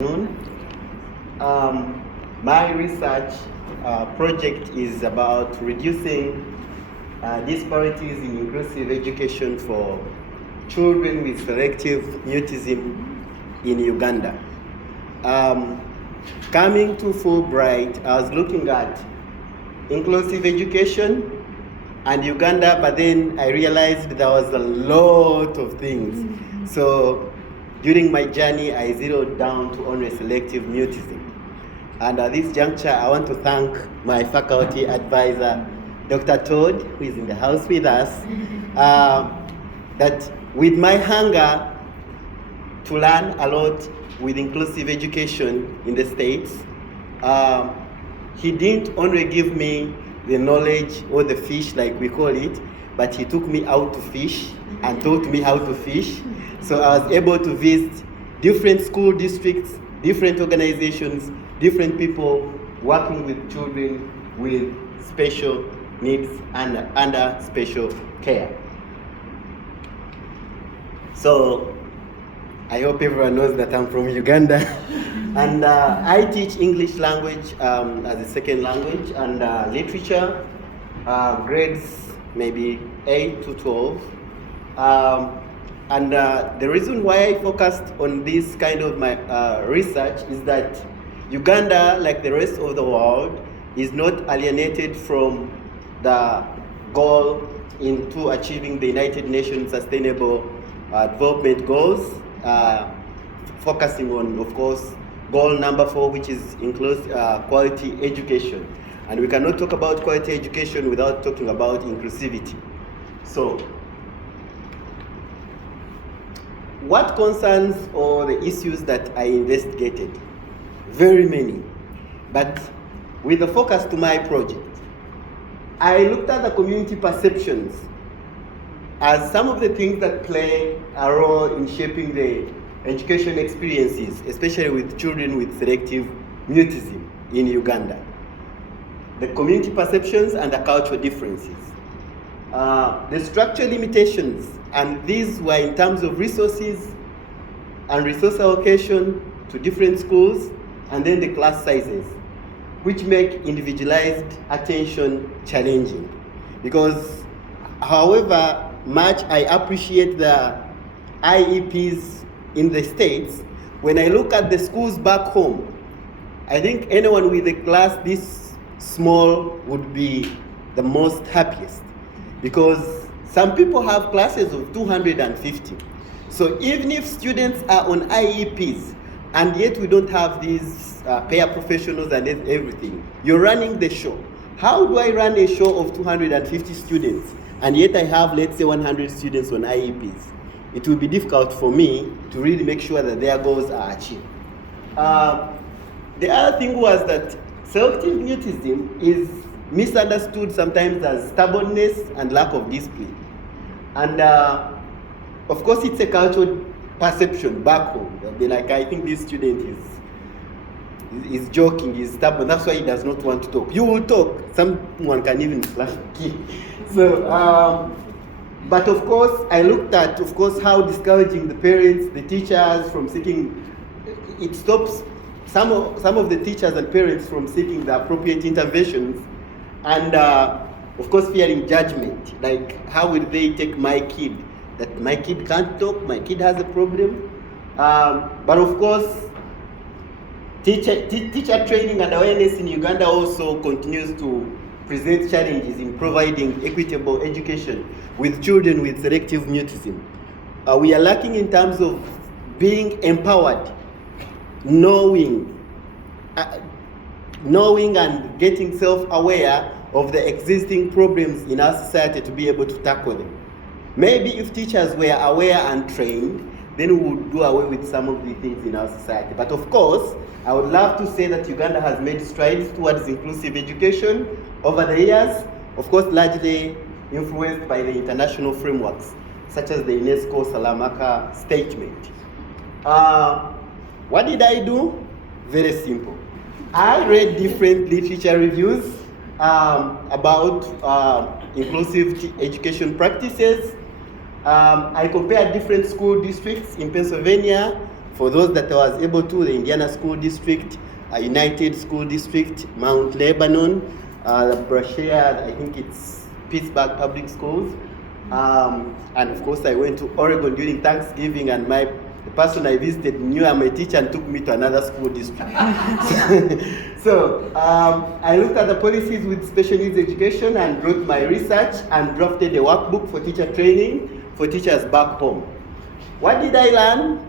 My research project is about reducing disparities in inclusive education for children with selective mutism in Uganda. Coming to Fulbright, I was looking at inclusive education and Uganda, but then I realized there was a lot of things. So during my journey, I zeroed down to only selective mutism. And at this juncture, I want to thank my faculty advisor, Dr. Todd, who is in the house with us, that with my hunger to learn a lot with inclusive education in the States, he didn't only give me the knowledge or the fish like we call it, but he took me out to fish and taught me how to fish. So I was able to visit different school districts, different organizations, different people working with children with special needs and under special care. So I hope everyone knows that I'm from Uganda. And I teach English language as a second language and literature, grades maybe 8 to 12. And the reason why I focused on this kind of my research is that Uganda, like the rest of the world, is not alienated from the goal into achieving the United Nations Sustainable Development Goals, focusing on, of course, goal number 4, which is quality education. And we cannot talk about quality education without talking about inclusivity. So, what concerns or the issues that I investigated? Very many. But with the focus to my project, I looked at the community perceptions as some of the things that play a role in shaping the education experiences, especially with children with selective mutism in Uganda. The community perceptions and the cultural differences. The structural limitations, and these were in terms of resources and resource allocation to different schools, and then the class sizes, which make individualized attention challenging. Because however much I appreciate the IEPs in the States, when I look at the schools back home, I think anyone with a class this small would be the most happiest, because some people have classes of 250. So even if students are on IEPs, and yet we don't have these paraprofessionals and everything, you're running the show. How do I run a show of 250 students, and yet I have, let's say, 100 students on IEPs? It will be difficult for me to really make sure that their goals are achieved. The other thing was that selective mutism is misunderstood sometimes as stubbornness and lack of discipline. And of course, it's a cultural perception back home. They'll be like, I think this student is joking, he's stubborn, that's why he does not want to talk. You will talk, someone can even slash a kid. So, but of course, I looked at, of course, how discouraging the parents, the teachers from seeking, it stops some of the teachers and parents from seeking the appropriate interventions, and of course, fearing judgment. Like, how will they take my kid? That my kid can't talk, my kid has a problem. But of course, teacher training and awareness in Uganda also continues to present challenges in providing equitable education with children with selective mutism. We are lacking in terms of being empowered, knowing and getting self-aware of the existing problems in our society to be able to tackle them. Maybe if teachers were aware and trained, then we would do away with some of the things in our society. But of course, I would love to say that Uganda has made strides towards inclusive education over the years, of course, largely influenced by the international frameworks, such as the UNESCO Salamaka Statement. What did I do? Very simple. I read different literature reviews about inclusive education practices. I compared different school districts in Pennsylvania, For those that I was able to, the Indiana School District, United School District, Mount Lebanon, Brashear, I think it's Pittsburgh Public Schools. And of course I went to Oregon during Thanksgiving, and the person I visited knew I'm a teacher and took me to another school district. So I looked at the policies with special needs education and wrote my research and drafted a workbook for teacher training for teachers back home. What did I learn?